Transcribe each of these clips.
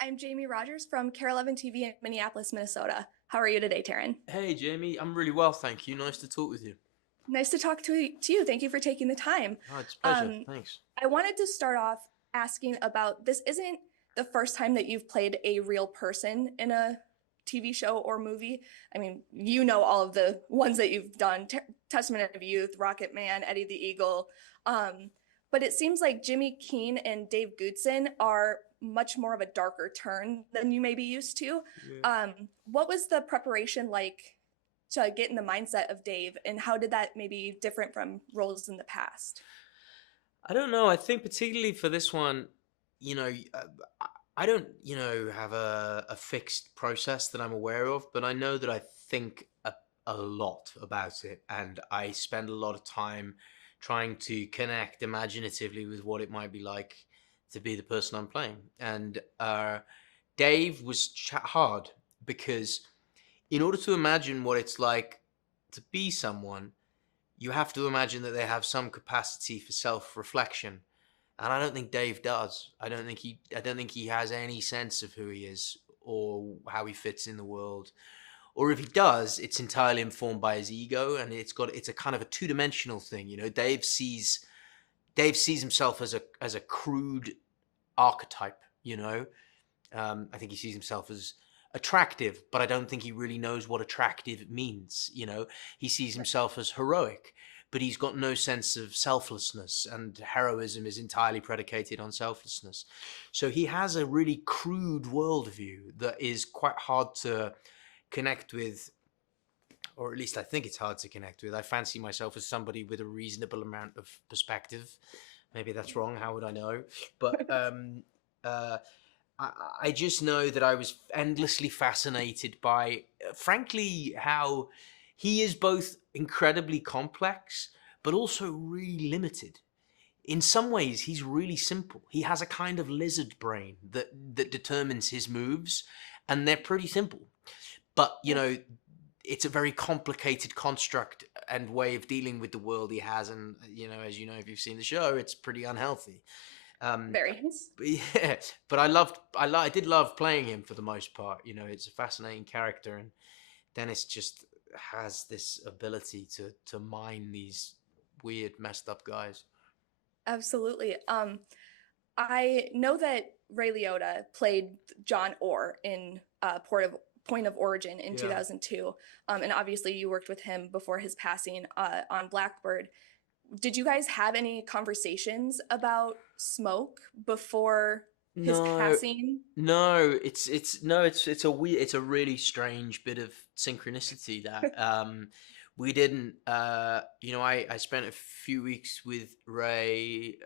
I'm Jamie Rogers from Care 11 TV in Minneapolis, Minnesota. How are you today, Taron? Hey Jamie, I'm really well, thank you. Nice to talk with you. Nice to talk to you. Thank you for taking the time. Oh, it's a pleasure. Um, Thanks. I wanted to start off asking about this isn't the first time that you've played a real person in a TV show or movie. I mean, you know all of the ones that you've done, Testament of Youth, Rocket Man, Eddie the Eagle. Um, but it seems like Jimmy Keene and Dave Goodson are much more of a darker turn than you may be used to. Yeah. What was the preparation like to get in the mindset of Dave, and how did that maybe different from roles in the past? I don't know. I think particularly for this one, you know, I don't, have a fixed process that I'm aware of, but I know that I think a lot about it, and I spend a lot of time trying to connect imaginatively with what it might be like to be the person I'm playing. And Dave was hard because in order to imagine what it's like to be someone, you have to imagine that they have some capacity for self-reflection. And I don't think Dave does. I don't think he has any sense of who he is or how he fits in the world. Or if he does, it's entirely informed by his ego, and it's a kind of a two-dimensional thing. Dave sees himself as a crude archetype, I think he sees himself as attractive, but I don't think he really knows what attractive means. He sees himself as heroic, but he's got no sense of selflessness, and heroism is entirely predicated on selflessness. So he has a really crude worldview that is quite hard to connect with, or at least I think it's hard to connect with. I fancy myself as somebody with a reasonable amount of perspective. Maybe that's wrong. How would I know? But uh, I just know that I was endlessly fascinated by, frankly, how he is both incredibly complex, but also really limited. In some ways, he's really simple. He has a kind of lizard brain that determines his moves, and they're pretty simple. But, it's a very complicated construct and way of dealing with the world he has. And, as you know, if you've seen the show, it's pretty unhealthy. Um, Very nice. but yeah, but I did love playing him for the most part. It's a fascinating character, and Dennis just has this ability to mine these weird, messed up guys. Absolutely. I know that Ray Liotta played John Orr in Point of Origin in Yeah. 2002, and obviously you worked with him before his passing on Blackbird. Did you guys have any conversations about Smoke before his No, passing? no, it's a really strange bit of synchronicity that we didn't I spent a few weeks with Ray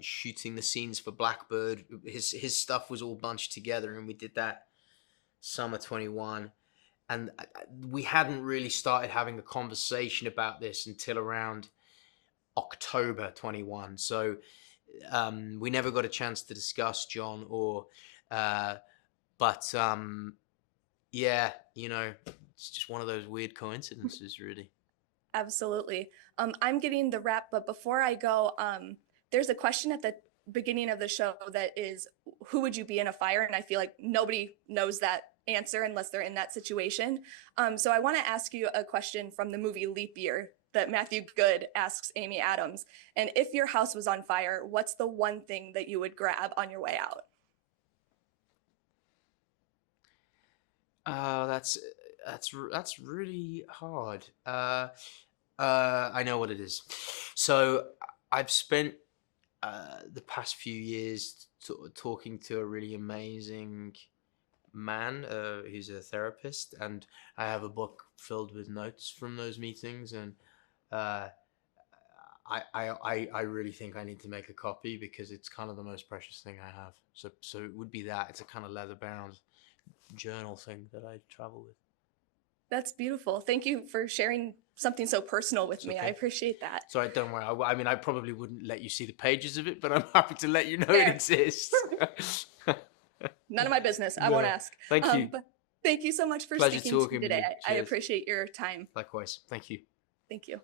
shooting the scenes for Blackbird. His stuff was all bunched together, and we did that summer 21, and we hadn't really started having a conversation about this until around October 21. So we never got a chance to discuss John, or uh, but yeah, it's just one of those weird coincidences, really. Absolutely. I'm getting the wrap, but before I go, there's a question at the beginning of the show that is, who would you be in a fire? And I feel like nobody knows that answer unless they're in that situation. So I want to ask you a question from the movie Leap Year that Matthew Good asks Amy Adams. And if your house was on fire, what's the one thing that you would grab on your way out? That's really hard. I know what it is. So I've spent the past few years talking to a really amazing man who's a therapist, and I have a book filled with notes from those meetings, and uh, I really think I need to make a copy because it's kind of the most precious thing I have. So it would be that. It's a kind of leather bound journal thing that I travel with. That's beautiful. Thank you for sharing something so personal with It's me. I okay. appreciate that. So I don't worry. I mean, I probably wouldn't let you see the pages of it, but I'm happy to let you know it Fair. exists. None of my business. I won't No, ask. thank you. But thank you so much for Pleasure speaking to me talking with today. you. I Cheers. appreciate your time. Likewise. Thank you. Thank you.